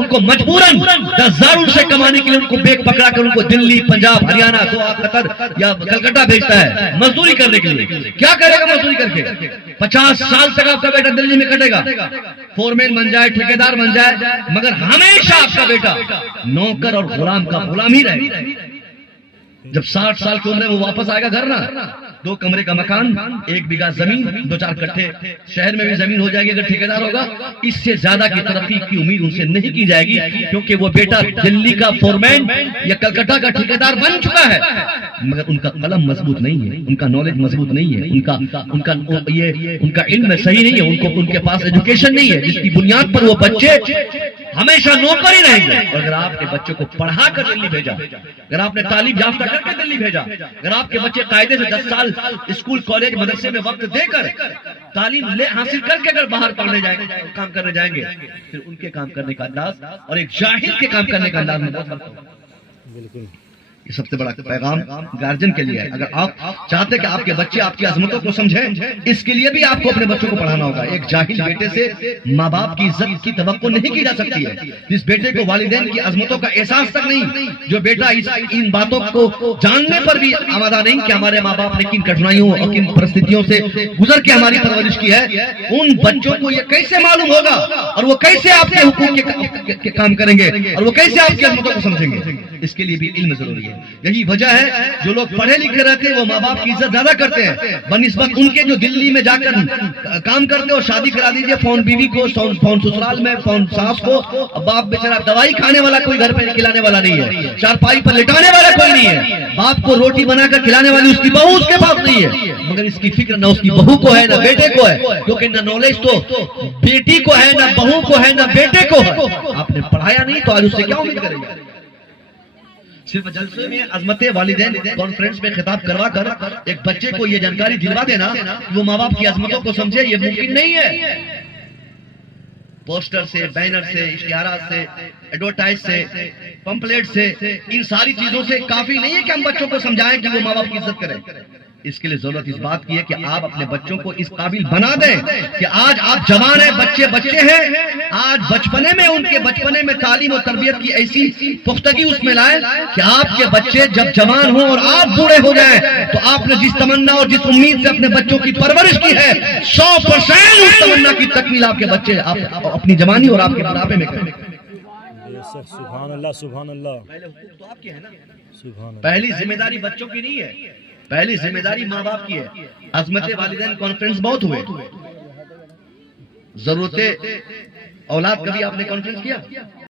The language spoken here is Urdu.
ان کو مجبوراً 10,000 ان سے کمانے کے لیے ان کو بیگ پکڑا کر ان کو دلی، پنجاب، ہریانہ، گوا، قطر یا کلکتہ بھیجتا ہے مزدوری کرنے کے لیے. کیا کرے گا مزدوری کر کے؟ 50 سال تک آپ کا بیٹا دلی میں کٹے گا، فورمین بن جائے، ٹھیکیدار بن جائے، مگر ہمیشہ آپ کا بیٹا نوکر اور غلام کا غلام ہی رہے گا. جب 60 سال کی عمر میں وہ واپس آئے گا گھر نا، 2 کمرے کا مکان، 1 بیگھہ زمین، 2-4 کٹھے شہر میں بھی زمین ہو جائے گی اگر ٹھیکیدار ہوگا. اس سے زیادہ کی ترقی کی امید ان سے نہیں کی جائے گی، کیونکہ وہ بیٹا دلی کا فورمین یا کلکتہ کا ٹھیکیدار بن چکا ہے، مگر ان کا قلم مضبوط نہیں ہے، ان کا نالج مضبوط نہیں ہے، ان کا علم صحیح نہیں ہے، ان کے پاس ایجوکیشن نہیں ہے، جس کی بنیاد پر وہ بچے ہمیشہ نوکر ہی رہیں گے. اور اگر آپ کے بچوں کو پڑھا کر دلی بھیجا، اگر آپ نے تعلیم یافتہ کر کے دلی بھیجا، اگر آپ کے بچے قاعدے سے 10 سال اسکول، کالج، مدرسے میں وقت دے کر تعلیم حاصل کر کے اگر باہر پڑھنے جائیں گے، کام کرنے جائیں گے، پھر ان کے کام کرنے کا انداز اور ایک جاہل کے کام کرنے کا انداز میں بہت فرق ہوگا. بالکل یہ سب سے بڑا پیغام گارجن کے لیے ہے. اگر آپ چاہتے کہ آپ کے بچے آپ کی عظمتوں کو سمجھیں، اس کے لیے بھی آپ کو اپنے بچوں کو پڑھانا ہوگا. ایک جاہل بیٹے سے ماں باپ کی عزت کی توقع نہیں کی جا سکتی ہے. جس بیٹے کو والدین کی عظمتوں کا احساس تک نہیں، جو بیٹا ان باتوں کو جاننے پر بھی آمادہ نہیں کہ ہمارے ماں باپ نے کن کٹھنائیوں اور کن پرستتیوں سے گزر کے ہماری پرورش کی ہے، ان بچوں کو یہ کیسے معلوم ہوگا اور وہ کیسے آپ کے حقوق کے کام کریں گے اور وہ کیسے آپ کی عظمتوں کو سمجھیں گے؟ اس کے لیے بھی علم ضروری ہے. یہی وجہ ہے جو لوگ پڑھے لکھے رہتے ہیں وہ ماں باپ کی عزت زیادہ کرتے ہیں بنسبت ان کے جو دلی میں جا کر کام کرتے اور شادی کرا دیجئے، فون بیوی کو، فون سسرال میں، فون ساس کو. باپ بیچارہ دوائی کھانے والا کوئی گھر پہ کھلانے والا نہیں ہے، چارپائی پر لٹانے والا کوئی نہیں ہے، باپ کو روٹی بنا کر کھلانے والی اس کی بہو اس کے پاس نہیں ہے، مگر اس کی فکر نہ اس کی بہو کو ہے نہ بیٹے کو ہے، کیونکہ نہ نالج تو بیٹی کو ہے، نہ بہو کو ہے، نہ بیٹے کو ہے. آپ نے پڑھایا نہیں تو آج اس سے کیا امید کریں گے؟ صرف جلسے میں عظمت والدین کانفرنس میں خطاب کروا کر ایک بچے کو یہ جانکاری دلوا دینا وہ ماں باپ کی عظمتوں کو سمجھے، یہ ممکن نہیں ہے. پوسٹر سے، بینر سے، اشتہارات سے، ایڈورٹائز سے، پمپلیٹ سے، ان ساری چیزوں سے کافی نہیں ہے کہ ہم بچوں کو سمجھائیں کہ وہ ماں باپ کی عزت کریں. اس کے لیے ضرورت اس بات کی ہے کہ آپ اپنے بچوں کو اس قابل بنا دیں کہ آج آپ جوان ہیں، بچے ہیں، آج بچپنے میں ان کے بچپنے میں تعلیم اور تربیت کی ایسی پختگی اس میں لائیں کہ آپ کے بچے جب جوان ہوں اور آپ بوڑھے ہو جائیں تو آپ نے جس تمنا اور جس امید سے اپنے بچوں کی پرورش کی ہے 100% اس تمنا کی تکمیل آپ کے بچے اپنی جوانی اور آپ کے بڑھاپے میں کریں. سبحان اللہ، سبحان اللہ. پہلے حقوق تو آپ کے ہیں نا، سبحان اللہ. پہلی ذمہ داری بچوں کی نہیں ہے، پہلی ذمہ داری ماں باپ کی ہے. عظمت والدین کانفرنس بہت ہوئے، ضرورت اولاد کبھی آپ نے کانفرنس کیا؟